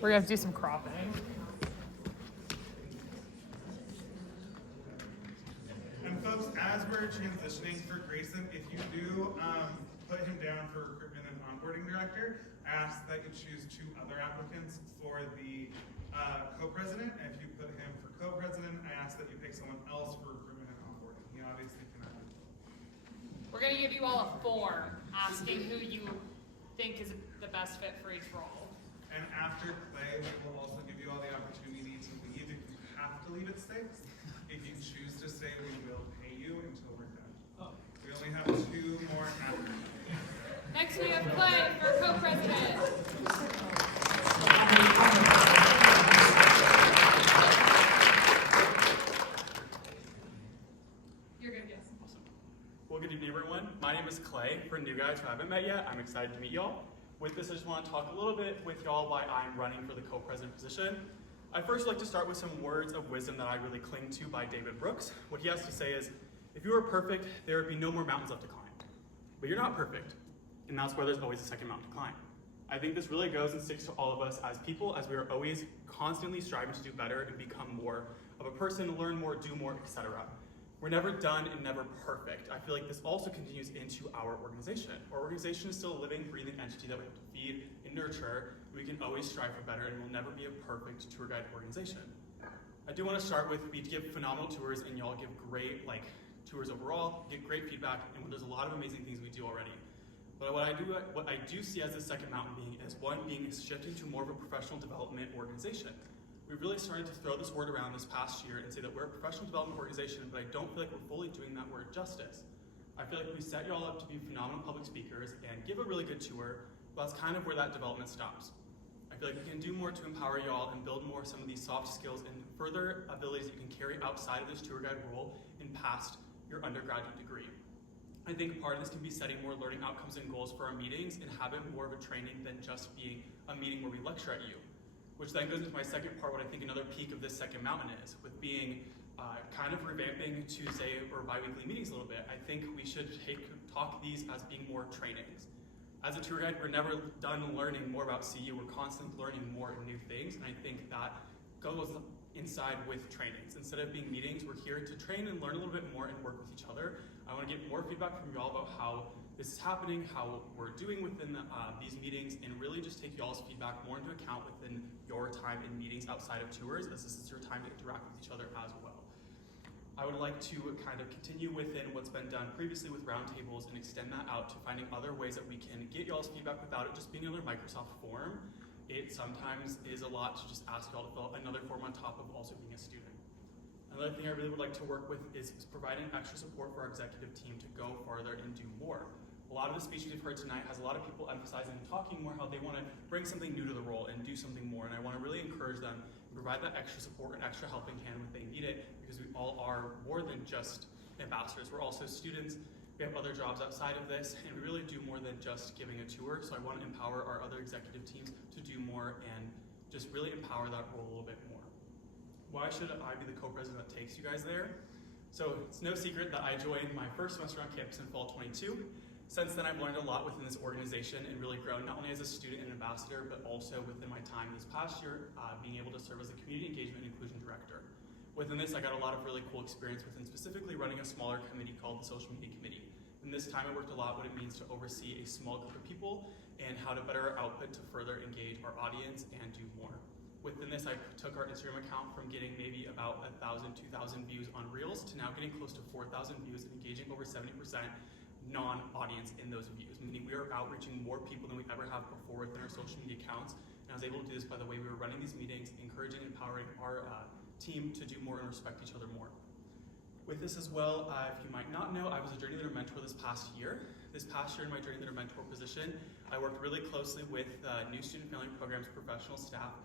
We're gonna have to do some cropping. And folks, as we're transitioning for Grayson, if you do put him down for recruitment and onboarding director, I ask that you choose 2 other applicants for the co-president. And if you put him for co-president, I ask that you pick someone else for recruitment and onboarding. He obviously cannot. We're gonna give you all a form asking who you think is the best fit for each role. And after Clay, we will also give you all the opportunity to leave if you have to leave at 6. If you choose to stay, we will pay you until we're done. We only have 2 more applicants. Next we have Clay for co-president. You're good, yes. Awesome. Well, good evening, everyone. My name is Clay. For new guys who haven't met yet, I'm excited to meet y'all. With this, I just want to talk a little bit with y'all why I'm running for the co-president position. I'd first like to start with some words of wisdom that I really cling to by David Brooks. What he has to say is, if you were perfect, there would be no more mountains left to climb. But you're not perfect, and that's why there's always a second mountain to climb. I think this really goes and sticks to all of us as people, as we are always constantly striving to do better and become more of a person, learn more, do more, etc. We're never done and never perfect. I feel like this also continues into our organization. Our organization is still a living, breathing entity that we have to feed and nurture. We can always strive for better, and we'll never be a perfect tour guide organization. I do want to start with, we give phenomenal tours, and y'all give great tours overall, get great feedback, and there's a lot of amazing things we do already. But what I do see as the second mountain being shifting to more of a professional development organization. We've really started to throw this word around this past year and say that we're a professional development organization, but I don't feel like we're fully doing that word justice. I feel like we set y'all up to be phenomenal public speakers and give a really good tour, but that's kind of where that development stops. I feel like we can do more to empower y'all and build more some of these soft skills and further abilities that you can carry outside of this tour guide role and past your undergraduate degree. I think part of this can be setting more learning outcomes and goals for our meetings and have it more of a training than just being a meeting where we lecture at you. Which then goes into my second part, what I think another peak of this second mountain is, with being kind of revamping Tuesday or bi-weekly meetings a little bit. I think we should talk these as being more trainings. As a tour guide, we're never done learning more about CU. We're constantly learning more new things, and I think that goes inside with trainings. Instead of being meetings, we're here to train and learn a little bit more and work with each other. I want to get more feedback from y'all about how this is happening, how we're doing within these meetings, and really just take y'all's feedback more into account within your time in meetings outside of tours, as this is your time to interact with each other as well. I would like to kind of continue within what's been done previously with roundtables and extend that out to finding other ways that we can get y'all's feedback without it just being another Microsoft form. It sometimes is a lot to just ask y'all to fill out another form on top of also being a student. Another thing I really would like to work with is providing extra support for our executive team to go farther and do more. A lot of the speeches we've heard tonight has a lot of people emphasizing and talking more how they want to bring something new to the role and do something more, and I want to really encourage them and provide that extra support and extra helping hand when they need it, because we all are more than just ambassadors. We're also students, we have other jobs outside of this, and we really do more than just giving a tour, so I want to empower our other executive teams to do more and just really empower that role a little bit more. Why should I be the co-president that takes you guys there? So it's no secret that I joined my first semester on campus in fall 22. Since then, I've learned a lot within this organization and really grown not only as a student and ambassador, but also within my time this past year, being able to serve as a community engagement and inclusion director. Within this, I got a lot of really cool experience within specifically running a smaller committee called the Social Media Committee. In this time, I worked a lot what it means to oversee a small group of people and how to better output to further engage our audience and do more. Within this, I took our Instagram account from getting maybe about 1,000, 2,000 views on Reels to now getting close to 4,000 views and engaging over 70% non-audience in those views, meaning we are outreaching more people than we ever have before within our social media accounts. And I was able to do this by the way we were running these meetings, encouraging and empowering our team to do more and respect each other more. With this as well, if you might not know, I was a Journey Leader Mentor this past year. This past year in my Journey Leader Mentor position, I worked really closely with new student family programs professional staff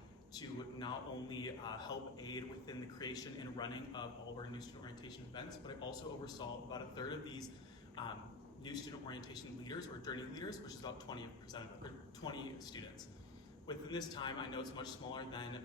to not only help aid within the creation and running of all of our new student orientation events, but I also oversaw about a third of these new student orientation leaders or journey leaders, which is about 20 students. Within this time, I know it's much smaller than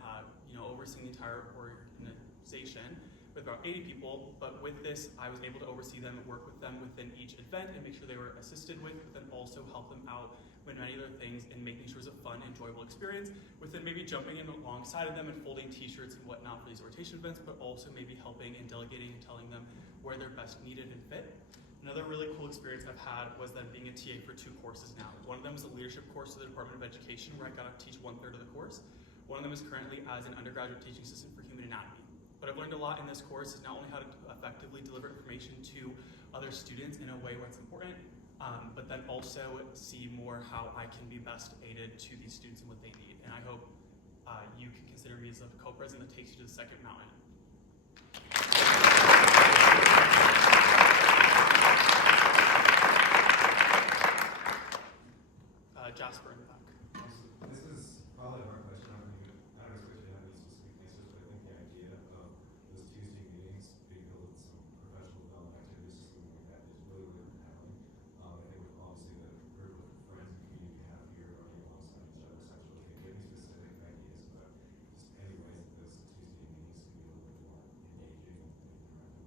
overseeing the entire organization, but with about 80 people, but with this, I was able to oversee them and work with them within each event and make sure they were assisted with, but then also help them out with many other things and making sure it's a fun, enjoyable experience, within maybe jumping in alongside of them and folding t-shirts and whatnot for these orientation events, but also maybe helping and delegating and telling them where they're best needed and fit. Another really cool experience I've had was then being a TA for 2 courses now. One of them is a leadership course to the Department of Education where I got to teach 1/3 of the course. One of them is currently as an undergraduate teaching assistant for human anatomy. What I've learned a lot in this course is not only how to effectively deliver information to other students in a way where it's important, but then also see more how I can be best aided to these students and what they need. And I hope you can consider me as a co-president that takes you to the second mountain. Jasper in the back. This is probably a hard question. I don't expect you to have any specific answers, but I think the idea of those Tuesday meetings being filled with some professional development activities, something like that, is really, really compelling. I think with obviously the group of friends and community you have here running alongside each other, so that's really good. Do you have any specific ideas about just any ways that those Tuesday meetings can be a little bit more engaging and interactive?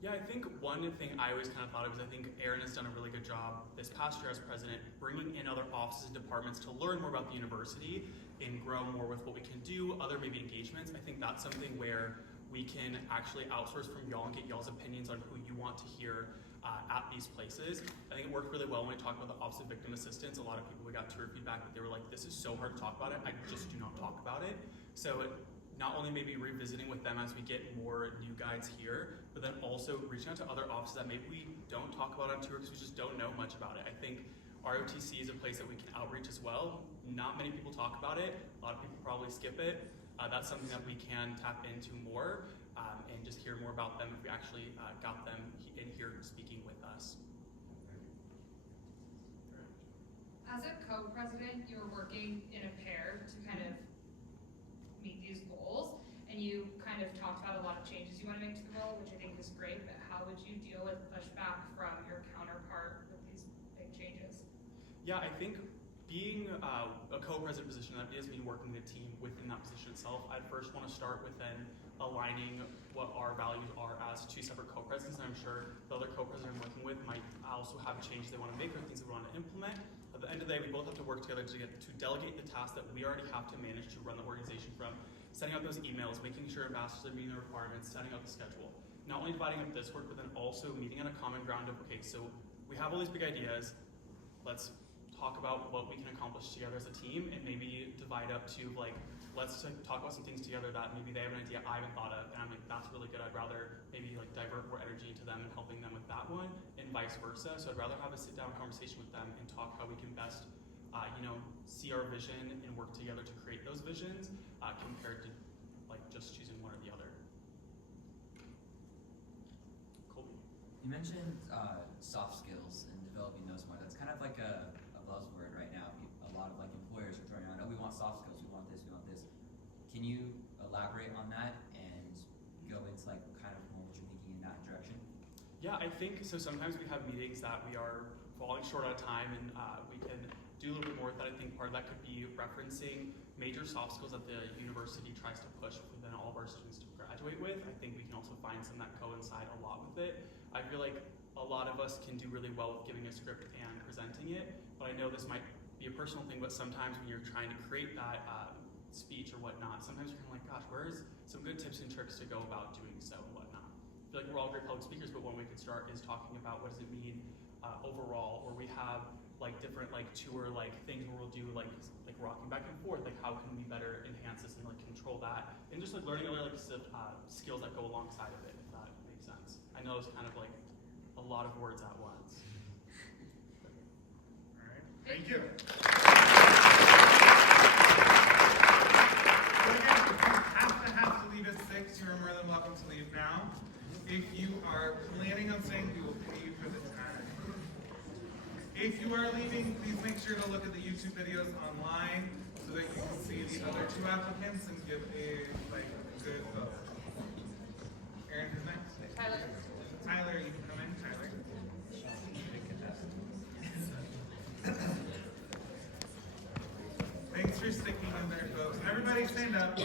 Yeah, I think one thing I always kind of thought of is I think Aaron has done a really good job this past year as president, bringing in other offices and departments to learn more about the university and grow more with what we can do, other maybe engagements. I think that's something where we can actually outsource from y'all and get y'all's opinions on who you want to hear at these places. I think it worked really well when we talked about the Office of Victim Assistance. A lot of people, we got tour feedback that they were like, this is so hard to talk about it, I just do not talk about it. So not only maybe revisiting with them as we get more new guides here, but then also reaching out to other offices that maybe we don't talk about on tour because we just don't know much about it. I think ROTC is a place that we can outreach as well. Not many people talk about it. A lot of people probably skip it. That's something that we can tap into more and just hear more about them if we actually got them in here speaking with us. As a co-president, you're working in a pair to kind of meet these goals, and you kind of talked about a lot of changes you want to make to the role, which I think is great, but how would you deal with pushback from your counterpart with these big changes? Yeah, I think being a co-president position, that is me working in a team within that position itself. I'd first want to start with then aligning what our values are as 2 separate co-presidents, and I'm sure the other co-president I'm working with might also have changes they want to make or things they want to implement. At the end of the day, we both have to work together to delegate the tasks that we already have to manage to run the organization, from setting up those emails, making sure ambassadors are meeting the requirements, setting up the schedule. Not only dividing up this work, but then also meeting on a common ground of, okay, so we have all these big ideas, let's talk about what we can accomplish together as a team, and maybe divide up to like, let's talk about some things together that maybe they have an idea I haven't thought of, and I'm like, that's really good. I'd rather maybe like divert more energy into them and helping them with that one, and vice versa. So I'd rather have a sit-down conversation with them and talk how we can best, see our vision and work together to create those visions, compared to like just choosing one or the other. Colby. You mentioned soft skills and developing those more. That's kind of like a buzzword right now. A lot of like employers are throwing around, oh, we want soft skills, we want this, we want this. Can you elaborate on that and go into like kind of more what you're thinking in that direction? Yeah, I think so. Sometimes we have meetings that we are falling short on time, and we can do a little bit more with that. I think part of that could be referencing major soft skills that the university tries to push within all of our students to graduate with. I think we can also find some that coincide a lot with it. I feel like a lot of us can do really well with giving a script and presenting it, but I know this might be a personal thing, but sometimes when you're trying to create that speech or whatnot, sometimes you're kind of like, gosh, where's some good tips and tricks to go about doing so and whatnot. I feel like we're all great public speakers, but one way we could start is talking about what does it mean overall, or we have like different like tour like things where we'll do like rocking back and forth, like how can we better enhance this and like control that, and just like learning other like skills that go alongside of it, if that makes sense. I know it's kind of like a lot of words at once. All right, thank you. So again, if you have to leave at 6, you are more than welcome to leave now. If you are planning on staying, we will pay you for the time. If you are leaving, please make sure to look at the YouTube videos online so that you can see the other 2 applicants and give a good vote. Aaron, who's next? Tyler. Tyler, you can come in, Tyler. Thanks for sticking in there, folks. Everybody stand up.